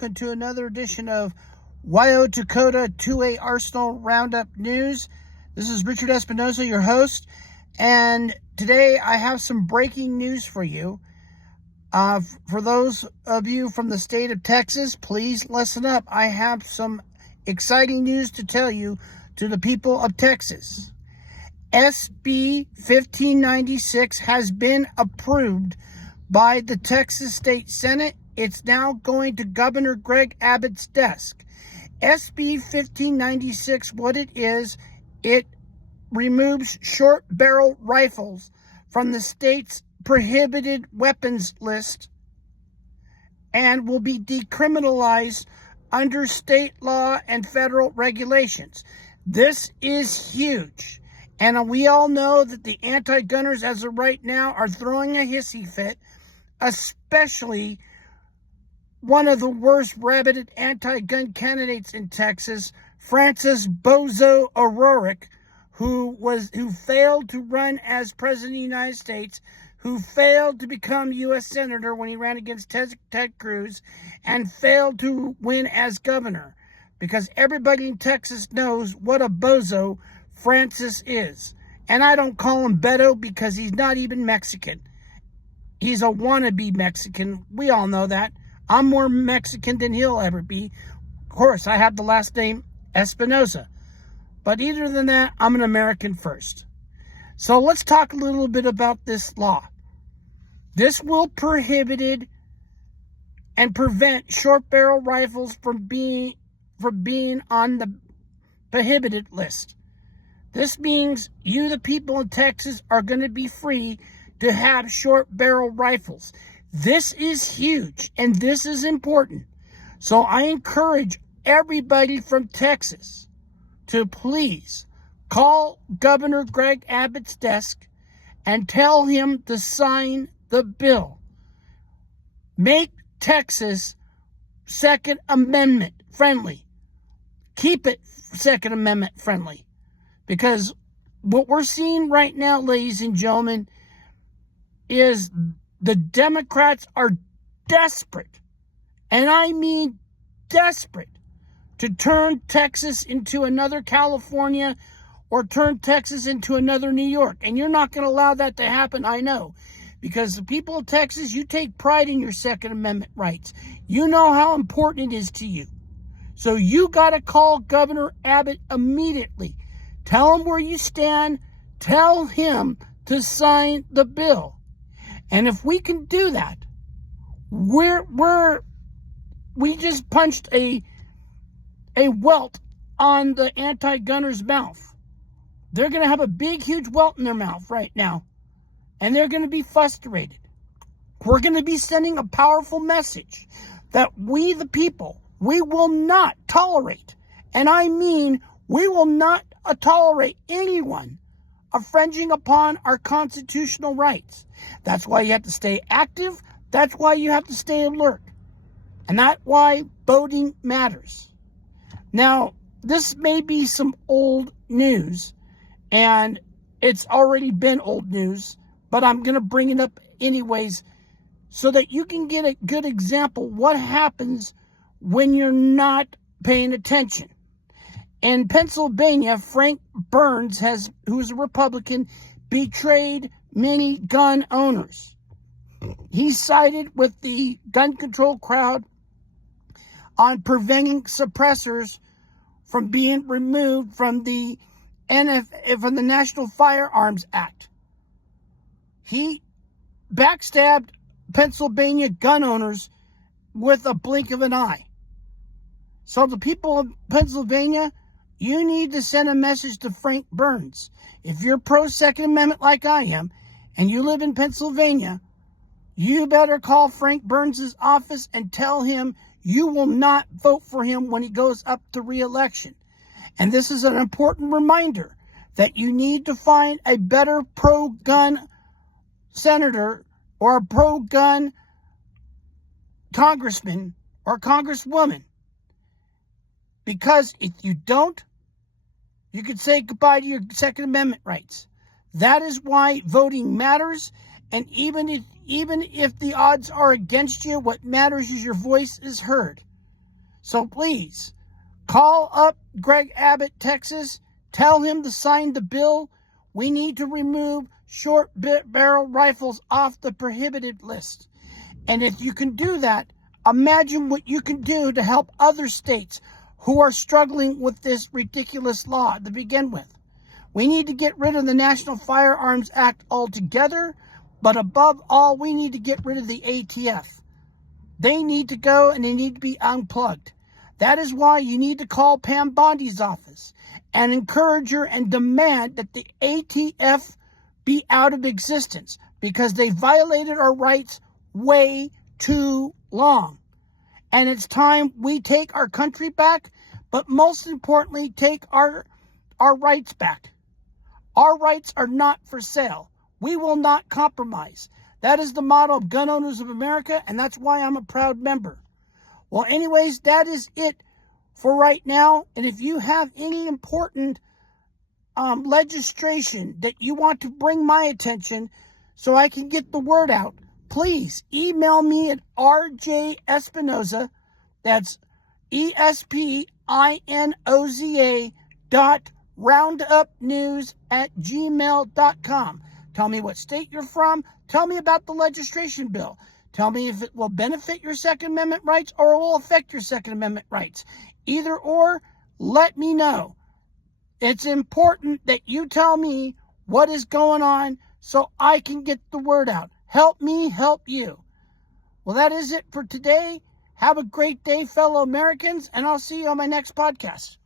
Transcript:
welcome to another edition of Wyo-Dakota 2A Arsenal Roundup News. This is Richard Espinosa, your host, and today I have some breaking news for you. For those of you from the state of Texas, please listen up. I have some exciting news to tell you to the people of Texas. SB 1596 has been approved by the Texas State Senate. It's now going to Governor Greg Abbot's desk. SB 1596, what it is, it removes short barrel rifles from the state's prohibited weapons list and will be decriminalized under state law and federal regulations. This is huge. And we all know that the anti-gunners as of right now are throwing a hissy fit, especially one of the worst rabbited anti-gun candidates in Texas, Francis Bozo O'Rourke, who failed to run as President of the United States, who failed to become U.S. Senator when he ran against Ted Cruz, and failed to win as governor. Because everybody in Texas knows what a bozo Francis is. And I don't call him Beto because he's not even Mexican. He's a wannabe Mexican. We all know that. I'm more Mexican than he'll ever be. Of course, I have the last name Espinosa. But either than that, I'm an American first. So let's talk a little bit about this law. This will prohibit and prevent short barrel rifles from being on the prohibited list. This means you, the people of Texas, are going to be free to have short barrel rifles. This is huge, and this is important. So I encourage everybody from Texas to please call Governor Greg Abbott's desk and tell him to sign the bill. Make Texas Second Amendment friendly. Keep it Second Amendment friendly. Because what we're seeing right now, ladies and gentlemen, is the Democrats are desperate, and I mean desperate, to turn Texas into another California or turn Texas into another New York. And you're not going to allow that to happen, I know. Because the people of Texas, you take pride in your Second Amendment rights. You know how important it is to you. So you got to call Governor Abbott immediately. Tell him where you stand. Tell him to sign the bill. And if we can do that, we just punched a welt on the anti-gunner's mouth. They're going to have a big, huge welt in their mouth right now. And they're going to be frustrated. We're going to be sending a powerful message that we, the people, we will not tolerate. And I mean, we will not tolerate anyone infringing upon our constitutional rights. That's why you have to stay active. That's why you have to stay alert. And that's why voting matters. Now, this may be some old news, and it's already been old news, but I'm going to bring it up anyways so that you can get a good example what happens when you're not paying attention. In Pennsylvania, Frank Burns, who is a Republican, betrayed many gun owners. He sided with the gun control crowd on preventing suppressors from being removed from the National Firearms Act. He backstabbed Pennsylvania gun owners with a blink of an eye. So the people of Pennsylvania, you need to send a message to Frank Burns. If you're pro-Second Amendment like I am, and you live in Pennsylvania, you better call Frank Burns' office and tell him you will not vote for him when he goes up to re-election. And this is an important reminder that you need to find a better pro-gun senator or a pro-gun congressman or congresswoman. Because if you don't, you could say goodbye to your Second Amendment rights. That is why voting matters. And even if the odds are against you, what matters is your voice is heard. So please, call up Greg Abbott, Texas. Tell him to sign the bill. We need to remove short barrel rifles off the prohibited list. And if you can do that, imagine what you can do to help other states who are struggling with this ridiculous law to begin with. We need to get rid of the National Firearms Act altogether, but above all, we need to get rid of the ATF. They need to go and they need to be unplugged. That is why you need to call Pam Bondi's office and encourage her and demand that the ATF be out of existence because they violated our rights way too long. And it's time we take our country back, but most importantly, take our rights back. Our rights are not for sale. We will not compromise. That is the motto of Gun Owners of America, and that's why I'm a proud member. Well, anyways, that is it for right now. And if you have any important legislation that you want to bring my attention so I can get the word out, please email me at rjespinoza, that's espinoza.roundupnews@gmail.com. Tell me what state you're from. Tell me about the legislation bill. Tell me if it will benefit your Second Amendment rights or it will affect your Second Amendment rights. Either or, let me know. It's important that you tell me what is going on so I can get the word out. Help me help you. Well, that is it for today. Have a great day, fellow Americans, and I'll see you on my next podcast.